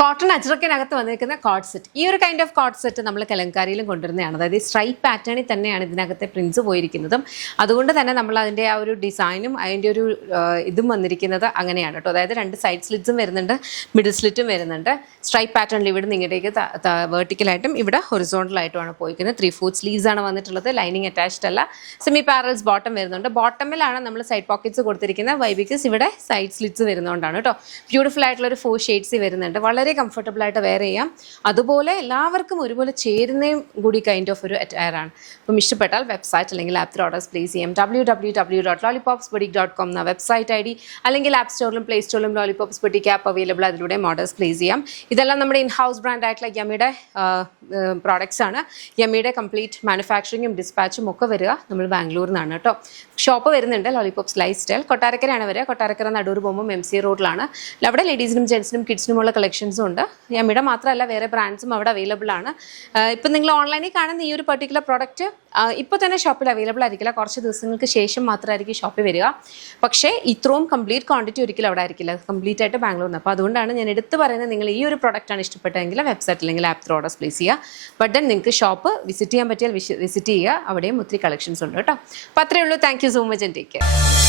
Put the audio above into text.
Cotton അജ്രക്കിനകത്ത് വന്നിരിക്കുന്ന code set. ഈ ഒരു കൈൻഡ് ഓഫ് കോഡ് സെറ്റ് നമ്മൾ കലങ്കാരിയിലും കൊണ്ടുവരുന്നതാണ്. അതായത് സ്ട്രൈപ്പ് പാറ്റേണിൽ തന്നെയാണ് ഇതിനകത്തെ പ്രിൻസ് പോയിരിക്കുന്നതും. അതുകൊണ്ട് തന്നെ നമ്മൾ അതിൻ്റെ ആ ഒരു ഡിസൈനും അതിൻ്റെ ഒരു ഇതും വന്നിരിക്കുന്നത് അങ്ങനെയാണ് കേട്ടോ. അതായത് 2 സൈഡ് സ്ലിറ്റ്സും വരുന്നുണ്ട്, മിഡിൽ സ്ലിറ്റും വരുന്നുണ്ട്. സ്ട്രൈപ്പ് പാറ്റേണിൽ ഇവിടെ നിങ്ങളുടേക്ക് വെർട്ടിക്കലായിട്ടും ഇവിടെ ഹൊറിസോണ്ടലായിട്ടുമാണ് പോയിരിക്കുന്നത്. 3/4 സ്ലീവ്സ് ആണ് വന്നിട്ടുള്ളത്. ലൈനിങ് അറ്റാച്ച്ഡ് അല്ല. സെമി പാരൽസ് ബോട്ടം വരുന്നുണ്ട്. ബോട്ടമിലാണ് നമ്മൾ സൈഡ് പോക്കറ്റ്സ് കൊടുത്തിരിക്കുന്നത്. വൈ ബിക്കോസ് ഇവിടെ സൈഡ് സ്ലിറ്റ്സ് വരുന്നതുകൊണ്ടാണ് കേട്ടോ. ബ്യൂട്ടിഫുൾ ആയിട്ടുള്ള ഒരു 4 ഷെയ്ഡ്സ് വരുന്നുണ്ട്. വളരെ കംഫർട്ടബിൾ ആയിട്ട് വെയർ ചെയ്യാം. അതുപോലെ എല്ലാവർക്കും ഒരുപോലെ ചേരുന്നതും കൂടി കൈൻഡ് ഓഫ് ഒരു അറ്റയർ ആണ്. അപ്പം ഇഷ്ടപ്പെട്ടാൽ വെബ്സൈറ്റ് അല്ലെങ്കിൽ ആപ്പ് ത്രൂ ഓർഡേഴ്സ് പ്ലേസ് ചെയ്യാം. www.lollipopsboutique.com എന്ന വെബ്സൈറ്റ് ID, അല്ലെങ്കിൽ ആപ്പ് സ്റ്റോറിലും പ്ലേ സ്റ്റോറിലും ലോളിപോപ്സ് ബുട്ടീക്ക് ആപ്പ് അവൈലബിൾ. അതിലൂടെ ഓർഡേഴ്സ് പ്ലേസ് ചെയ്യാം. ഇതെല്ലാം നമ്മുടെ ഇൻ ഹൗസ് ബ്രാൻഡ് ആയിട്ടുള്ള യമ്മിയുടെ പ്രോഡക്ട്സ് ആണ്. യമ്മിയുടെ കംപ്ലീറ്റ് മാനുഫാക്ചറിങ്ങും ഡിസ്പാച്ചും ഒക്കെ വരിക നമ്മൾ ബാംഗ്ലൂരിൽ നിന്നാണ് കേട്ടോ. ഷോപ്പ് വരുന്നുണ്ട് ലോളിപോപ്സ് ലൈഫ് സ്റ്റൈൽ. കൊട്ടാരക്കരയാണ് വരിക. കൊട്ടാരക്കര നടൂർ പോകുമ്പോൾ MC റോഡിലാണ്. അവിടെ ലേഡീസിനും ജെൻസിനും കിഡ്സിനുമുള്ള കളക്ഷൻസും ഉണ്ട്. യമ്മിയുടെ മാത്രമല്ല വേറെ ബ്രാൻഡ്സും അവിടെ അവൈലബിൾ ആണ്. ഇപ്പം നിങ്ങൾ ഓൺലൈനിൽ കാണുന്ന ഈ ഒരു പെർട്ടിക്കുലർ പ്രോഡക്റ്റ് ഇപ്പോൾ തന്നെ ഷോപ്പിൽ അവൈലബിൾ ആയിരിക്കില്ല. കുറച്ച് ദിവസങ്ങൾക്ക് ശേഷം മാത്രമായിരിക്കും ഷോപ്പിൽ വരിക. പക്ഷേ ഇത്രയും കംപ്ലീറ്റ് ക്വാണ്ടിറ്റി ഒരിക്കലും അവിടെ ആയിരിക്കില്ല. കംപ്ലീറ്റ് ആയിട്ട് ബാംഗ്ലൂരിൽ. അപ്പോൾ അതുകൊണ്ടാണ് ഞാൻ എടുത്ത് പറയുന്നത്, നിങ്ങൾ ഈ ഒരു പ്രോഡക്റ്റാണ് ഇഷ്ടപ്പെട്ടതെങ്കിൽ വെബ്സൈറ്റ് അല്ലെങ്കിൽ ആപ്പ് ത്രൂ ഓർഡേഴ്സ് പ്ലേസ് ചെയ്യുക. ബട്ട് ദെൻ നിങ്ങൾക്ക് ഷോപ്പ് വിസിറ്റ് ചെയ്യാൻ പറ്റിയാൽ വിസിറ്റ് ചെയ്യുക. അവിടെയും ഒത്തിരി കളക്ഷൻസ് ഉണ്ട് കേട്ടോ. അപ്പോൾ അത്രയേ ഉള്ളൂ. Thank you so much and take care.